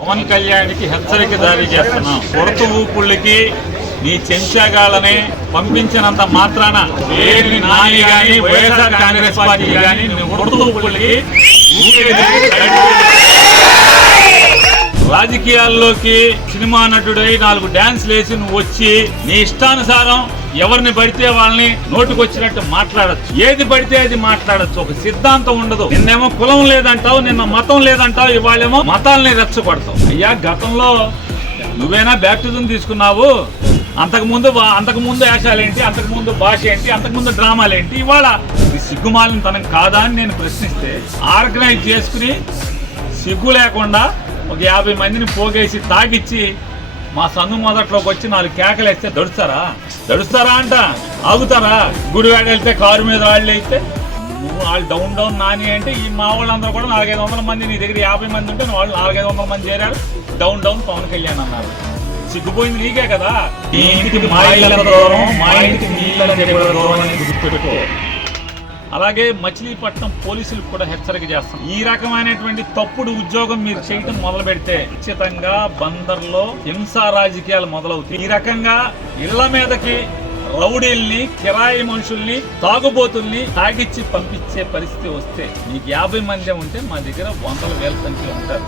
పవన్ కళ్యాణ్కి హెచ్చరిక జారీ చేస్తున్నాం. కొరత ఊపుళ్ళకి నీ చెంచాగాళ్ళని పంపించినంత మాత్రాన వేరిని నాని గాని వైఎస్ఆర్ కాంగ్రెస్ పార్టీ నువ్వు కొరత ఊపుళ్ళకి రాజకీయాల్లోకి సినిమా నటుడై నాలుగు డాన్స్ లేసి నువ్వు వచ్చి నీ ఇష్టానుసారం ఎవరిని పడితే వాళ్ళని నోటికొచ్చినట్టు మాట్లాడచ్చు. ఏది పడితే అది మాట్లాడచ్చు. ఒక సిద్ధాంతం ఉండదు. నిన్నేమో కులం లేదంటావు నిన్న మతం లేదంటావు ఇవాళేమో మతాలని రెచ్చగొడతావు. అయ్యా గతంలో నువ్వేనా బ్యాప్టిజం తీసుకున్నావు? అంతకుముందు ముందు అంతకుముందు వేషాలేంటి అంతకుముందు భాష ఏంటి అంతకుముందు డ్రామాలేంటి? ఇవాళ సిగ్గుమాలిన తనం కాదా అని నేను ప్రశ్నిస్తే ఆర్గనైజ్ చేసుకుని సిగ్గు లేకుండా ఒక యాభై మందిని పోగేసి తాగిచ్చి మా సంఘం మొదట్లోకి వచ్చి నాలుగు కేకలు వేస్తే దడుస్తారా? దడుస్తారా అంట? ఆగుతారా? గుడివాడ వెళ్తే కారు మీద వాళ్ళు అయితే నువ్వు వాళ్ళు డౌన్ డౌన్ నాని అంటే ఈ మా వాళ్ళందరూ కూడా నాలుగైదు వందల మంది నీ దగ్గర యాభై మంది ఉంటే వాళ్ళు నాలుగైదు వందల మంది చేరారు. డౌన్ డౌన్ పవన్ కళ్యాణ్ అన్నారు. సిగ్గుపోయింది నీకే కదా? మా ఇంటికి మా ఇంటికి నీళ్ళ దగ్గర దూరం గుర్తుపెట్టుకో. అలాగే మచిలీపట్నం పోలీసులకు కూడా హెచ్చరిక చేస్తాం ఈ రకమైనటువంటి తప్పుడు ఉద్యోగం మీరు చేయటం మొదలు పెడితే ఖచ్చితంగా బందర్లో హింసా రాజకీయాలు మొదలవుతాయి. ఈ రకంగా ఇళ్ళ మీదకి రౌడీల్ని కిరాయి మనుషుల్ని తాగుబోతుల్ని తాగిచ్చి పంపించే పరిస్థితి వస్తే మీకు యాభై మంది ఉంటే మా దగ్గర వందల వేల సంఖ్యలో ఉంటారు.